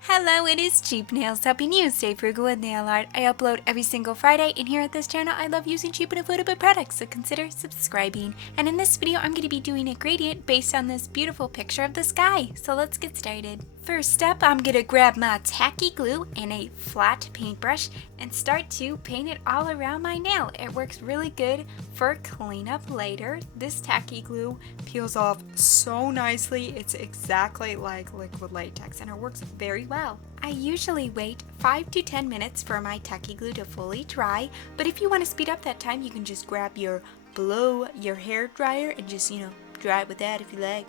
Hello, it is Cheap Nails, helping you stay frugal with nail art. I upload every single Friday, and here at this channel I love using cheap and affordable products, so consider subscribing. And in this video I'm going to be doing a gradient based on this beautiful picture of the sky, so let's get started. First up, I'm going to grab my tacky glue and a flat paintbrush and start to paint it all around my nail. It works really good for cleanup later. This tacky glue peels off so nicely. It's exactly like liquid latex and it works very well. I usually wait 5 to 10 minutes for my tacky glue to fully dry, but if you want to speed up that time, you can just grab your hair dryer and just, dry it with that if you like.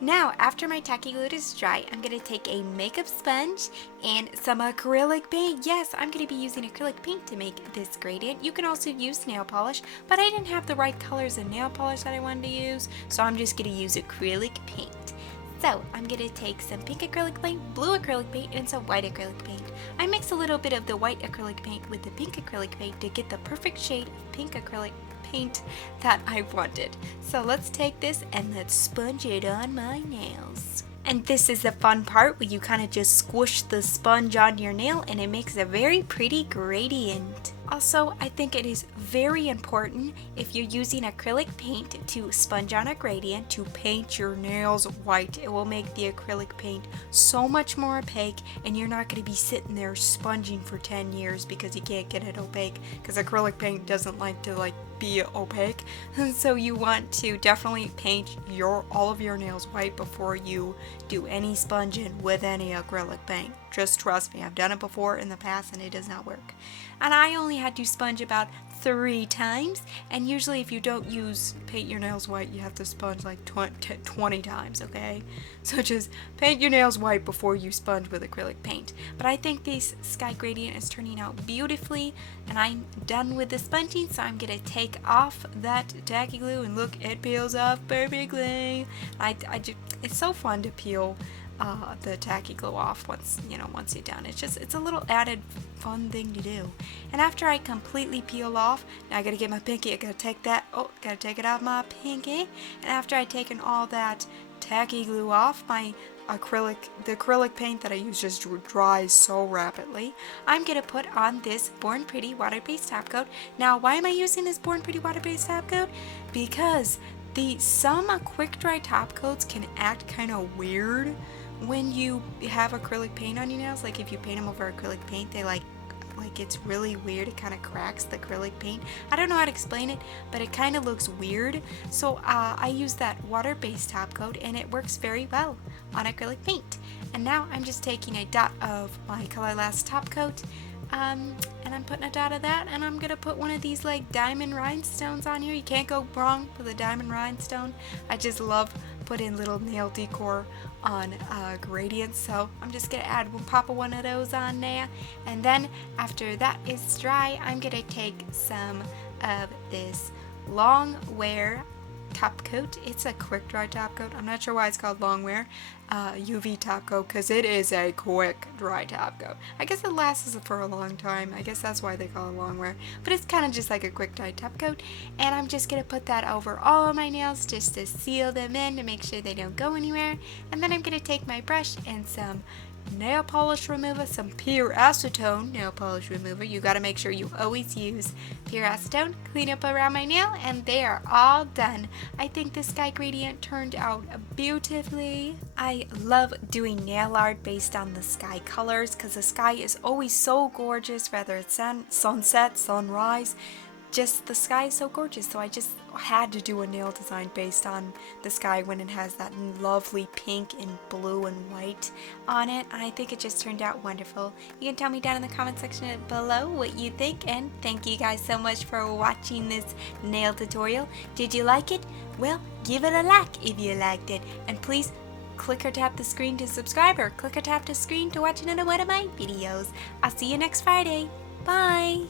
Now, after my tacky glue is dry, I'm going to take a makeup sponge and some acrylic paint. Yes, I'm going to be using acrylic paint to make this gradient. You can also use nail polish, but I didn't have the right colors of nail polish that I wanted to use, so I'm just going to use acrylic paint. So, I'm going to take some pink acrylic paint, blue acrylic paint, and some white acrylic paint. I mix a little bit of the white acrylic paint with the pink acrylic paint to get the perfect shade of pink acrylic paint that I wanted. So let's take this and let's sponge it on my nails. And this is the fun part where you kind of just squish the sponge on your nail and it makes a very pretty gradient. Also, I think it is very important if you're using acrylic paint to sponge on a gradient to paint your nails white. It will make the acrylic paint so much more opaque and you're not going to be sitting there sponging for 10 years because you can't get it opaque, because acrylic paint doesn't like to be opaque. And so you want to definitely paint all of your nails white before you do any sponging with any acrylic paint. Just trust me, I've done it before in the past and it does not work. And I only had to sponge about 3 times, and usually if you don't paint your nails white, you have to sponge like 20 times, okay? So just paint your nails white before you sponge with acrylic paint. But I think this sky gradient is turning out beautifully, and I'm done with the sponging, so I'm going to take off that tacky glue, and look, it peels off perfectly. It's so fun to peel the tacky glue off once you're done. It's a little added fun thing to do. And after I completely peel off, now I gotta get my pinky. I gotta take it off my pinky. And after I've taken all that tacky glue off, the acrylic paint that I use just dries so rapidly. I'm gonna put on this Born Pretty water-based top coat. Now, why am I using this Born Pretty water-based top coat? Because some quick dry top coats can act kind of weird when you have acrylic paint on your nails. Like if you paint them over acrylic paint, they it's really weird. It kind of cracks the acrylic paint. I don't know how to explain it, but it kind of looks weird. So I use that water-based top coat and it works very well on acrylic paint. And now I'm just taking a dot of my Color Last top coat, and I'm putting a dot of that, and I'm gonna put one of these diamond rhinestones on here. You can't go wrong with a diamond rhinestone. I just love putting little nail decor on gradients, so I'm just gonna pop one of those on there. And then after that is dry, I'm gonna take some of this long wear top coat. It's a quick dry top coat. I'm not sure why it's called long wear UV top coat, because it is a quick dry top coat. I guess it lasts for a long time. I guess that's why they call it long wear, but it's kind of just like a quick dry top coat. And I'm just gonna put that over all of my nails just to seal them in, to make sure they don't go anywhere. And then I'm gonna take my brush and some nail polish remover, some pure acetone nail polish remover. You got to make sure you always use pure acetone. Clean up around my nail and they are all done. I think this sky gradient turned out beautifully. I love doing nail art based on the sky colors because the sky is always so gorgeous, whether it's sunset, sunrise. Just the sky is so gorgeous, so I just had to do a nail design based on the sky when it has that lovely pink and blue and white on it. I think it just turned out wonderful. You can tell me down in the comment section below what you think, and thank you guys so much for watching this nail tutorial. Did you like it? Well, give it a like if you liked it, and please click or tap the screen to subscribe, or click or tap the screen to watch another one of my videos. I'll see you next Friday. Bye!